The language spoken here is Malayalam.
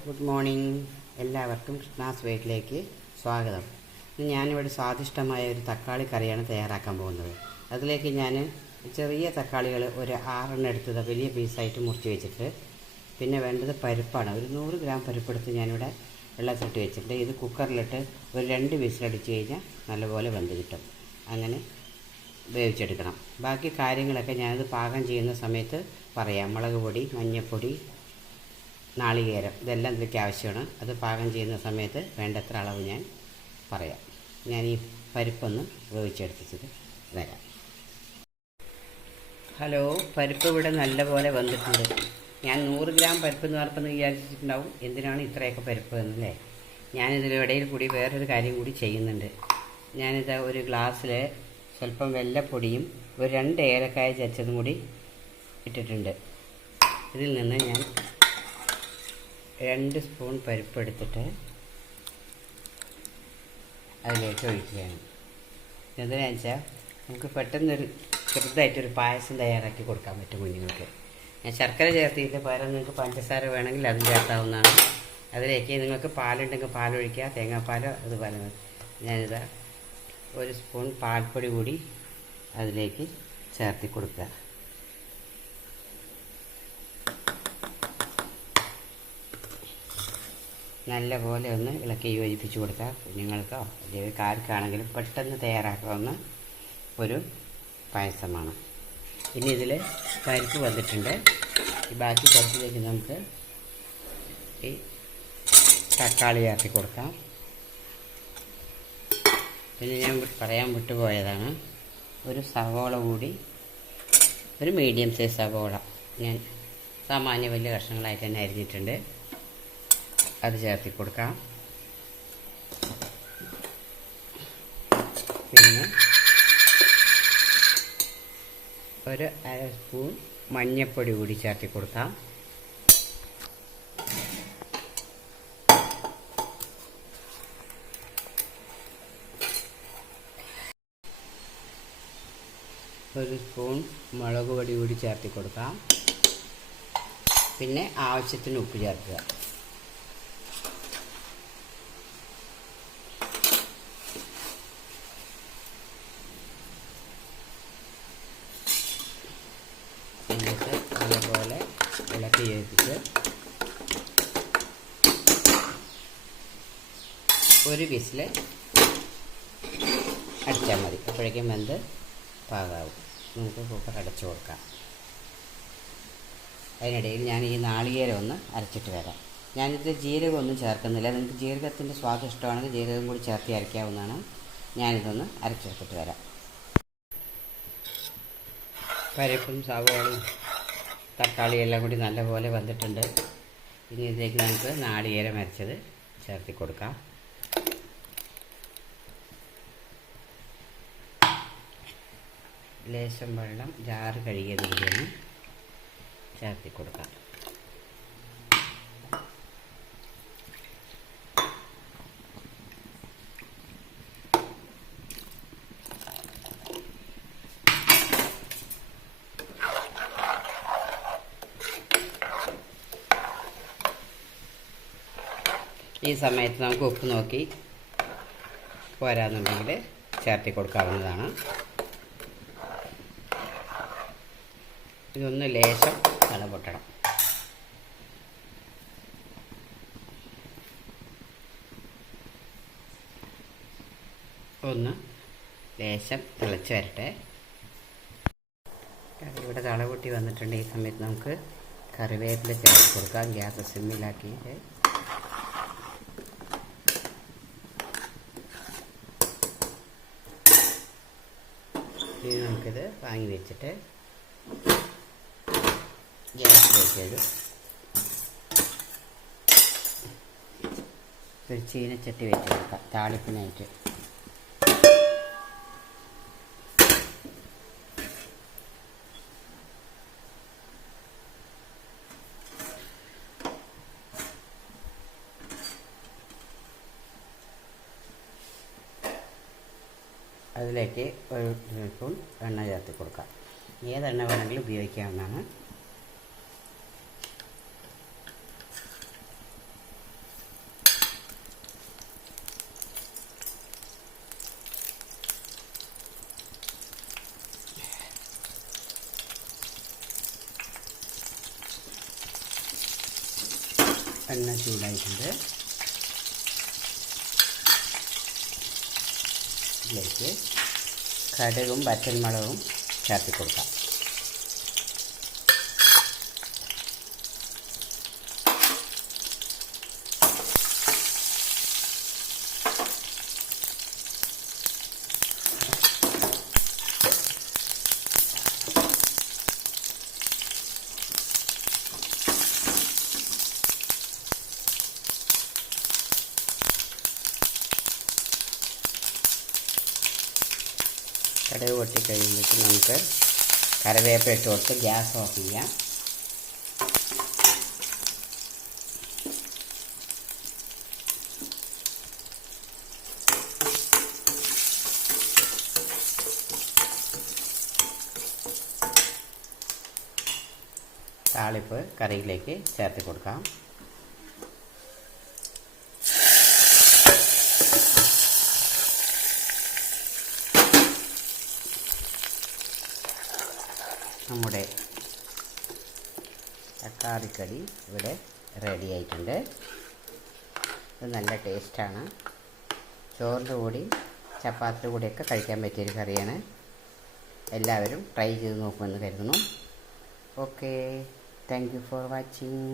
Good morning. എല്ലാവർക്കും കൃഷ്ണാസ് വീട്ടിലേക്ക് സ്വാഗതം. ഇന്ന് ഞാനിവിടെ സ്വാദിഷ്ടമായ ഒരു തക്കാളി കറിയാണ് തയ്യാറാക്കാൻ പോകുന്നത്. അതിലേക്ക് ഞാൻ ചെറിയ തക്കാളികൾ ഒരു 6 എടുത്തത് വലിയ പീസായിട്ട് മുറിച്ച് വെച്ചിട്ട്, പിന്നെ വേണ്ടത് പരിപ്പാണ്. ഒരു 100 ഗ്രാം പരിപ്പെടുത്ത് ഞാനിവിടെ വെള്ളത്തിലിട്ട് വെച്ചിട്ടുണ്ട്. ഇത് കുക്കറിലിട്ട് ഒരു 2 വിസിലടിച്ച് കഴിഞ്ഞാൽ നല്ലപോലെ വെന്ത് കിട്ടും. അങ്ങനെ വേവിച്ചെടുക്കണം. ബാക്കി കാര്യങ്ങളൊക്കെ ഞാനത് പാകം ചെയ്യുന്ന സമയത്ത് പറയാം. മുളക് പൊടി, മഞ്ഞൾപ്പൊടി, നാളികേരം, ഇതെല്ലാം ഇതിലേക്ക് ആവശ്യമാണ്. അത് പാകം ചെയ്യുന്ന സമയത്ത് വേണ്ടത്ര അളവ് ഞാൻ പറയാം. ഞാൻ ഈ പരിപ്പൊന്ന് വേവിച്ചെടുത്തിട്ട് വരാം. ഹലോ, പരിപ്പ് ഇവിടെ നല്ലപോലെ വന്നിട്ടുണ്ട്. ഞാൻ 100 ഗ്രാം പരിപ്പ് എന്ന് പറഞ്ഞെന്ന് വിചാരിച്ചിട്ടുണ്ടാവും, എന്തിനാണ് ഇത്രയൊക്കെ പരിപ്പ് എന്നല്ലേ. ഞാനിതിലിടയിൽ കൂടി വേറൊരു കാര്യം കൂടി ചെയ്യുന്നുണ്ട്. ഞാനിത് ഒരു ഗ്ലാസ്സിൽ സ്വല്പം വെല്ലപ്പൊടിയും ഒരു 2 ഏലക്കായ ചതച്ചതും കൂടി ഇട്ടിട്ടുണ്ട്. ഇതിൽ നിന്ന് ഞാൻ 2 സ്പൂൺ പരിപ്പ് എടുത്തിട്ട് അതിലേക്ക് ഒഴിക്കുകയാണ്. എന്തിനാണെന്ന് വെച്ചാൽ നമുക്ക് പെട്ടെന്നൊരു ചെറുതായിട്ടൊരു പായസം തയ്യാറാക്കി കൊടുക്കാൻ പറ്റും കുഞ്ഞുങ്ങൾക്ക്. ഞാൻ ശർക്കര ചേർത്തിയിട്ട് പകരം നിങ്ങൾക്ക് പഞ്ചസാര വേണമെങ്കിൽ അതും ചേർത്താവുന്നതാണ്. അതിലേക്ക് നിങ്ങൾക്ക് പാലുണ്ടെങ്കിൽ പാലൊഴിക്കുക, തേങ്ങാപ്പാലോ അതുപോലെ. ഞാനിതാ 1 സ്പൂൺ പാൽപ്പൊടി കൂടി അതിലേക്ക് ചേർത്തി കൊടുക്കുക. നല്ലപോലെ ഒന്ന് ഇളക്കി യോജിപ്പിച്ച് കൊടുക്കുക. കുഞ്ഞുങ്ങൾക്കോ അല്ലെങ്കിൽ ആർക്കാണെങ്കിലും പെട്ടെന്ന് തയ്യാറാക്കാവുന്ന ഒരു പായസമാണ്. ഇനി ഇതിൽ പരിപ്പ് വന്നിട്ടുണ്ട്. ഈ ബാക്കി പരിപ്പിലേക്ക് നമുക്ക് ഈ തക്കാളി ചേർത്തി കൊടുക്കാം. പിന്നെ ഞാൻ പറയാൻ വിട്ടുപോയതാണ്, ഒരു സവോള കൂടി, ഒരു മീഡിയം സൈസ് സവോള ഞാൻ സാമാന്യ വലിയ കഷ്ണങ്ങളായിട്ട് തന്നെ അരിഞ്ഞിട്ടുണ്ട്. അത് ചേർത്തി കൊടുക്കാം. പിന്നെ ഒരു 1/2 സ്പൂൺ മഞ്ഞൾപ്പൊടി കൂടി ചേർത്തി കൊടുക്കാം. ഒരു സ്പൂൺ മുളക് പൊടി കൂടി ചേർത്തി കൊടുക്കാം. പിന്നെ ആവശ്യത്തിന് ഉപ്പ് ചേർക്കുക. എന്നിട്ട് നല്ലപോലെ ഇളക്കി യോജിപ്പിച്ച് ഒരു വിസിൽ അടിച്ചാൽ മതി. അപ്പോഴേക്കും വെന്ത് പാകാവും. നമുക്ക് കുക്കർ അടച്ചു കൊടുക്കാം. അതിനിടയിൽ ഞാൻ ഈ നാളികേരം ഒന്ന് അരച്ചിട്ട് വരാം. ഞാനിത് ജീരകമൊന്നും ചേർക്കുന്നില്ല. നിങ്ങൾക്ക് ജീരകത്തിൻ്റെ സ്വാദം ഇഷ്ടമാണെങ്കിൽ ജീരകം കൂടി ചേർത്ത് അരയ്ക്കാവുന്നതാണ്. ഞാനിതൊന്ന് അരച്ചെടുത്തിട്ട് വരാം. പരിപ്പും സവോളയും തക്കാളിയും എല്ലാം കൂടി നല്ലപോലെ വന്നിട്ടുണ്ട്. ഇനി ഇതിലേക്ക് നമുക്ക് നാളികേരം അരച്ചത് ചേർത്തി കൊടുക്കാം. ലേശം വെള്ളം ജാറ് കഴുകിയത് കൂടിയൊന്ന് ചേർത്തി കൊടുക്കാം. ഈ സമയത്ത് നമുക്ക് ഉപ്പ് നോക്കി പോരാന്നുണ്ടെങ്കിൽ ചേർത്തി കൊടുക്കാവുന്നതാണ്. ഇതൊന്ന് ലേശം തിളപൊട്ടണം. ഒന്ന് ലേശം തിളച്ച് വരട്ടെ. ഇവിടെ തിളപൊട്ടി വന്നിട്ടുണ്ട്. ഈ സമയത്ത് നമുക്ക് കറിവേപ്പില ചേർത്ത് കൊടുക്കാം. ഗ്യാസ് സിമ്മിലാക്കിയിട്ട് ഇനി നമുക്കിത് വാങ്ങി വെച്ചിട്ട് ഗ്യാസിലേക്ക് ഒരു ചീനച്ചട്ടി വെച്ച് കൊടുക്കാം താളിപ്പിനായിട്ട്. അതിലേക്ക് ഒരു സ്പൂൺ എണ്ണ ചേർത്ത് കൊടുക്കാം. ഏതെണ്ണ വേണമെങ്കിലും ഉപയോഗിക്കാവുന്നതാണ്. എണ്ണ ചൂടായിട്ടുണ്ട്. ഇതിലേക്ക് കടുകും വറ്റൽമുളകും ചേർത്ത് കൊടുക്കാം. കടുക് പൊട്ടിക്കഴിയുമ്പോഴേക്കും നമുക്ക് കറിവേപ്പില ഇട്ട് കൊടുത്ത് ഗ്യാസ് ഓഫ് ചെയ്യാം. താളിപ്പ് കറിയിലേക്ക് ചേർത്ത് കൊടുക്കാം. നമ്മുടെ തക്കാളിക്കറി ഇവിടെ റെഡി ആയിട്ടുണ്ട്. ഇത് നല്ല ടേസ്റ്റാണ്. ചോറിൻ്റെ കൂടി ചപ്പാത്തിയുടെ കൂടെയൊക്കെ കഴിക്കാൻ പറ്റിയൊരു കറിയാണ്. എല്ലാവരും ട്രൈ ചെയ്ത് നോക്കുമെന്ന് കരുതുന്നു. Okay, thank you for watching.